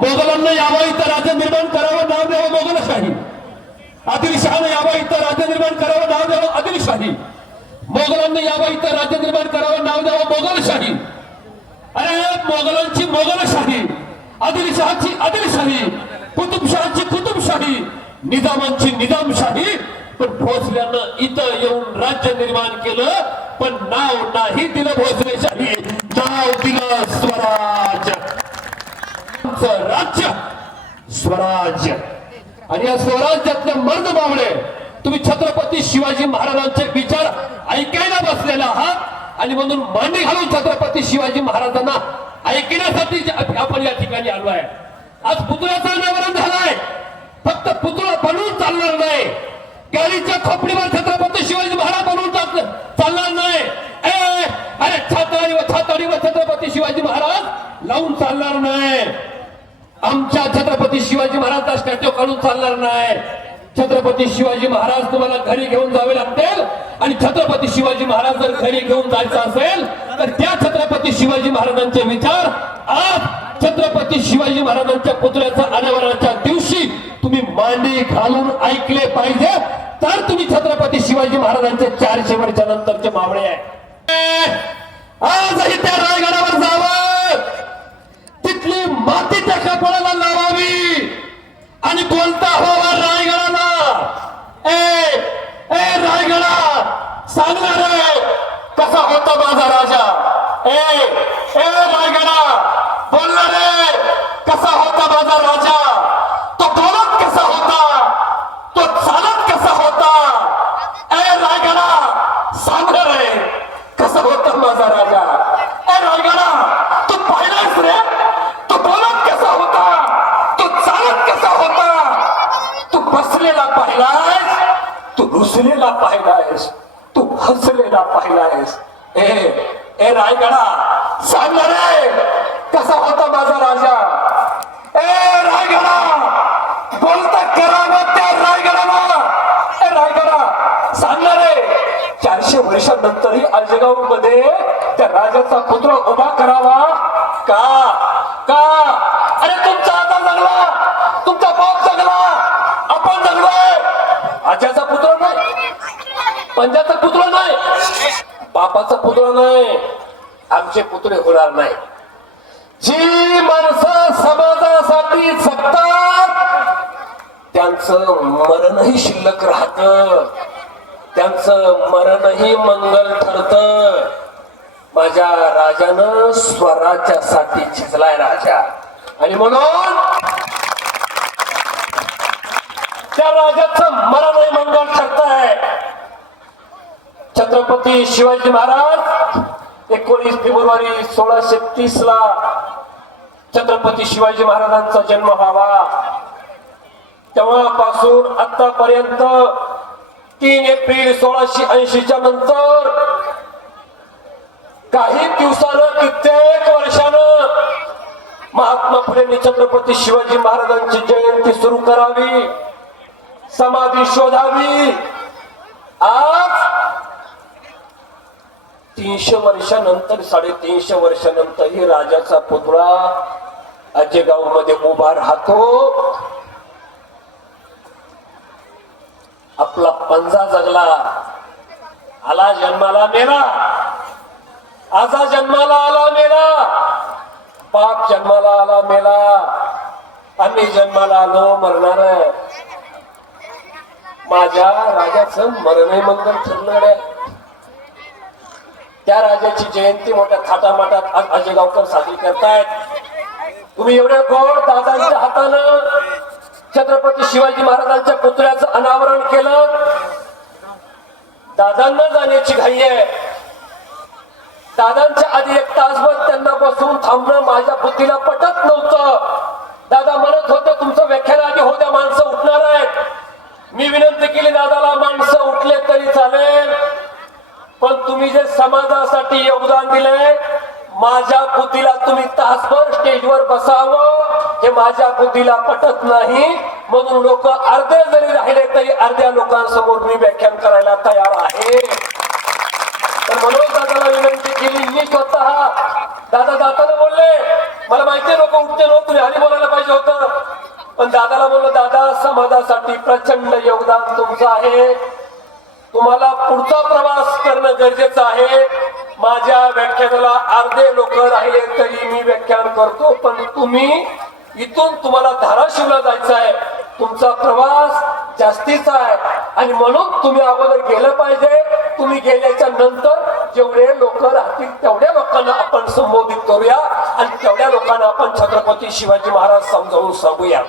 मोगलांना यावं इथं राज्य निर्माण करावं नाव द्यावं मोगलशाही आदिलशहानं यावं इथं राज्य निर्माण करावं नाव द्यावं आदिलशाही. मोगलांना यावं इथं राज्य निर्माण करावं नाव द्यावं मोगलशाही अरे मोगलांची मोगलशाही आदिलशहाची आदिलशाही कुतुबशहाची कुतुबशाही निजामांची निजामशाही पण भोसल्यानं इथं येऊन राज्य निर्माण केलं पण नाव नाही दिलं भोसलेशाही नाव दिलं स्वराज आमचं राज्य स्वराज्य. आणि या स्वराज्यातले मर्द बावळे तुम्ही छत्रपती शिवाजी महाराजांचे विचार ऐकायला बसलेला आहात. आणि म्हणून मांडी घालून छत्रपती शिवाजी महाराजांना ऐकण्यासाठी आपण या ठिकाणी आलो आहे. आज पुतळ्याचं अनावरण झालंय. फक्त पुतळा बनवून चालणार नाही. गाडीच्या खोपडीवर छत्रपती शिवाजी महाराज बनवून चालणार नाही. ए, अरे छाताडी व छाताडी व छत्रपती शिवाजी महाराज लावून चालणार नाही. आमच्या छत्रपती शिवाजी महाराज स्टॅच्यू काढून चालणार नाही. छत्रपती शिवाजी महाराज तुम्हाला घरी घेऊन जावे लागतील. आणि छत्रपती शिवाजी महाराज जर घरी घेऊन जायचं असेल तर त्या छत्रपती शिवाजी महाराजांचे विचार आज छत्रपती शिवाजी महाराजांच्या पुतळ्याच्या अनावरणाच्या दिवशी तुम्ही मांडी घालून ऐकले पाहिजे. तर तुम्ही छत्रपती शिवाजी महाराजांचे चारशे वर्षा नंतरचे मावळे आहे. आजही त्या रायगडावर आणि बोलता हवा रायगडाला ए ए रायगडा सांगणार रे कसा होता माझा राजा ए ए रायगडा बोलणार रे कसा होता माझा राजा तो बोलत कसा होता तो चालत कसा होता ए रायगडा सांगणार रे कसा होता माझा राजा ए रायगडा तू पाहिलास रे तू बोलत कसा होता तू चालत कसा होता तू बसलेला पाहिलायस तू रुसलेला पाहिलायस तू हसलेला पाहिलायस ए ए रायगडा सांग ना रे कसा होता माझा राजा? ए रायगडा बोलता करावा त्या रायगडाला. ए रायगडा सांग रे. चारशे वर्षानंतरही आजगावमध्ये त्या राजाचा पुत्र उभा करावा का? पंजाचा पुतळा नाही. बापाचा पुतळा नाही. आमचे पुतळे होणार नाही. जी माणसं समाजासाठी जगतात त्यांचं मरणही शिल्लक राहत. त्यांचं मरणही मंगल ठरत. माझ्या राजानं स्वराज्यासाठी झिजलाय राजा. आणि म्हणून त्या राजाचं मरणही मंगल ठरत आहे छत्रपती शिवाजी महाराज एकोणीस फेब्रुवारी सोळाशे तीस ला छत्रपती शिवाजी महाराजांचा जन्म व्हावा. तेव्हापासून आतापर्यंत तीन एप्रिल सोळाशे ऐंशीच्या नंतर काही दिवसानं कित्येक वर्षानं महात्मा फुलेंनी छत्रपती शिवाजी महाराजांची जयंती सुरू करावी समाधी शोधावी आज तीनशे वर्षानंतर साडेतीनशे वर्षानंतर ही राजाचा पुतळा अजयगावमध्ये उभा राहतो. आपला पंजा जगला. आला जन्माला मेला. आजा जन्माला आला मेला. बाप जन्माला आला मेला. आम्ही जन्माला आलो मरणार माझ्या राजाचं मरणही मंगल ठरणार आहे. त्या राजाची जयंती मोठ्या थाटामाटात अजय गावकर साजरी करतायत. तुम्ही एवढ्या गोड दादांच्या हातानं छत्रपती शिवाजी महाराजांच्या पुतळ्याचं अनावरण केलं. दादांना जाण्याची घाई आहे. दादांच्या आधी एक तासभर त्यांना बसवून थांबणं माझ्या बुद्धीला पटत नव्हतं. दादा म्हणत होते तुमचं व्याख्यान आधी होत्या माणसं उठणार आहेत. मी विनंती केली दादाला माणसं उठले तरी चालेल. तुम्ही जे समाजासाठी योगदान दिले माझ्या बुद्धीला तुम्ही तासभर स्टेजवर बसावं हे माझ्या बुद्धीला पटत नाही. म्हणून लोक अर्धे जरी राहिले तरी अर्ध्या लोकांसमोर मी व्याख्यान करायला तयार आहे. तर म्हणून दादाला विनंती केली मी स्वतः दादा जाताना बोलले मला माहिती लोक उठते लोक तुम्ही हरी बोलायला पाहिजे दादाला बोललो दादा समाजासाठी प्रचंड योगदान तुमचं आहे. तुम्हाला पुढचा प्रवास करणं गरजेचं आहे. माझ्या व्याख्यानाला अर्धे लोक राहिले तरी मी व्याख्यान करतो पण तुम्ही इथून तुम्हाला धाराशिवला जायचं आहे. तुमचा प्रवास जास्तीचा आहे. आणि म्हणून तुम्ही अगोदर गेलं पाहिजे. तुम्ही गेल्याच्यानंतर जेवढे लोक राहतील तेवढ्या लोकांना आपण संबोधित करूया. आणि तेवढ्या लोकांना आपण छत्रपती शिवाजी महाराज समजावून सांगूया.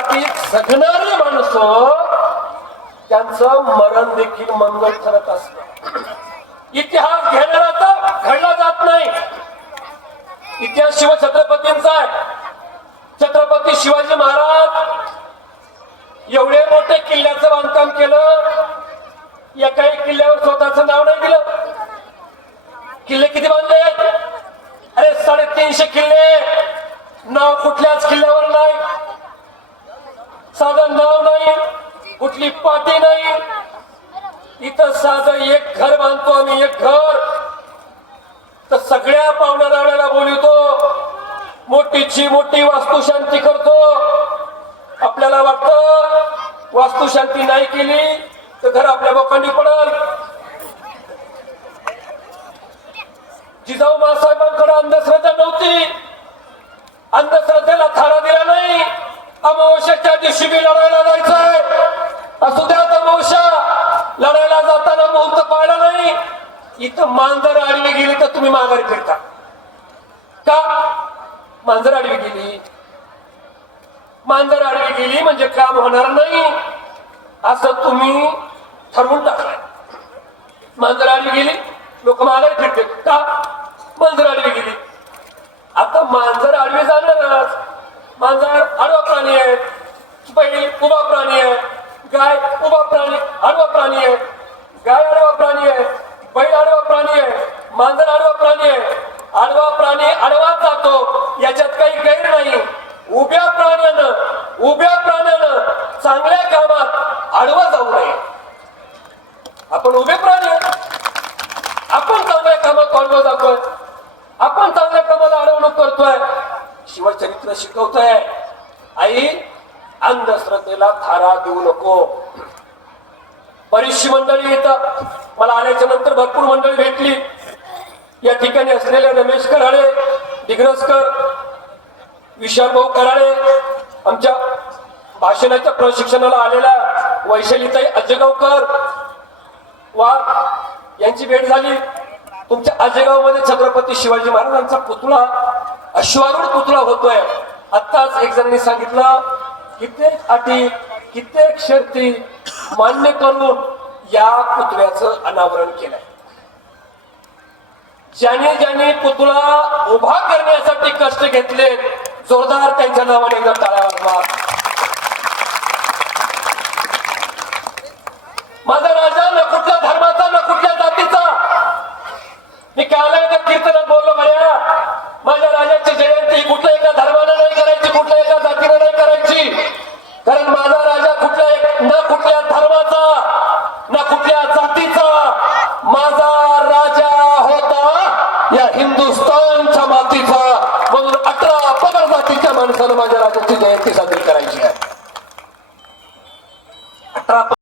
समाजासाठी जगणारी माणसं त्यांचं मरण देखील मंगल ठरत असत. इतिहास घेणारा घडला जात नाही. इतिहास शिवछत्रपतींचा आहे. छत्रपती शिवाजी महाराज एवढे मोठे किल्ल्याचं बांधकाम केलं एकाही किल्ल्यावर स्वतःच नाव नाही दिलं. किल्ले किती बांधले? अरे साडेतीनशे किल्ले. नाव कुठल्याच किल्ल्यावर नाही. साधं नाव नाही कुठली पाटी नाही. इथं साधं एक घर बांधतो आम्ही एक घर. तर सगळ्या पाहुण्या रावण्याला बोलवतो. मोठीची मोठी वास्तुशांती करतो. आपल्याला वाटतं वास्तुशांती नाही केली तर घर आपल्या बोकांडी पडल. जिजाऊ मासाहेबांकडे अंधश्रद्धा नव्हती. अंधश्रद्धेला थारा दिला नाही. अमावश्याच्या दिवशी मी लढायला जायचंय. असू द्यात अमावस्या. लढायला जाताना मुहूर्त पाळला नाही. इथं मांजर आडवी गेली तर तुम्ही माघारी फिरता. का? मांजर आडवी गेली. मांजर आडवी गेली म्हणजे काम होणार नाही. असं तुम्ही ठरवून टाकलाय. मांजर आडवी गेली लोक माघारी फिरते का? मांजर आडवी गेली. आता मांजर आडवी जाणारच मांजर आडवा प्राणी आहे. बैल उभा प्राणी आहे. गाय उभा प्राणी आडवा प्राणी आहे. गाय आडवा प्राणी आहे. बैल आडवा प्राणी आहे. मांजर आडवा प्राणी आहे. आडवा प्राणी आडवा जातो. याच्यात काही गैर नाही. उभ्या प्राण्यानं उभ्या प्राण्यानं चांगल्या कामात आडवा जाऊ नये. आपण उभे प्राणी आपण चांगल्या कामात आडवा जातोय. आपण चांगल्या कामाला अडवणूक करतोय. शिवचरित्र शिकवतोय. आई अंधश्रद्धेला थारा देऊ नको. बरीचशी मंडळी येतात मला आल्याच्यानंतर भरपूर मंडळी भेटली. या ठिकाणी असलेले रमेश कराळे दिग्रजकर विशालभाऊ कराळे आमच्या भाषणाच्या प्रशिक्षणाला आलेल्या वैशालीताई अजगावकर वा यांची भेट झाली. तुमच्या आजेगावमध्ये छत्रपती शिवाजी महाराजांचा पुतळा अश्वारूढ पुतळा होतोय. आत्ताच एक जणांनी सांगितलं कित्येक अटी कित्येक शर्ती मान्य करून या पुतळ्याचं अनावरण केलंय. ज्याने ज्याने पुतळा उभा करण्यासाठी कष्ट घेतले जोरदार त्यांच्या नावाने एकदा टाळ्या वाजवा माझा राजा न कुठल्या धर्माचा न कुठल्या जातीचा मी काल एका कीर्तनात बोललो बऱ्या माझ्या राजाची जयंती कुठल्या एका धर्मानं नाही करायची कुठल्या एका जातीनं नाही करायची कारण माझा राजा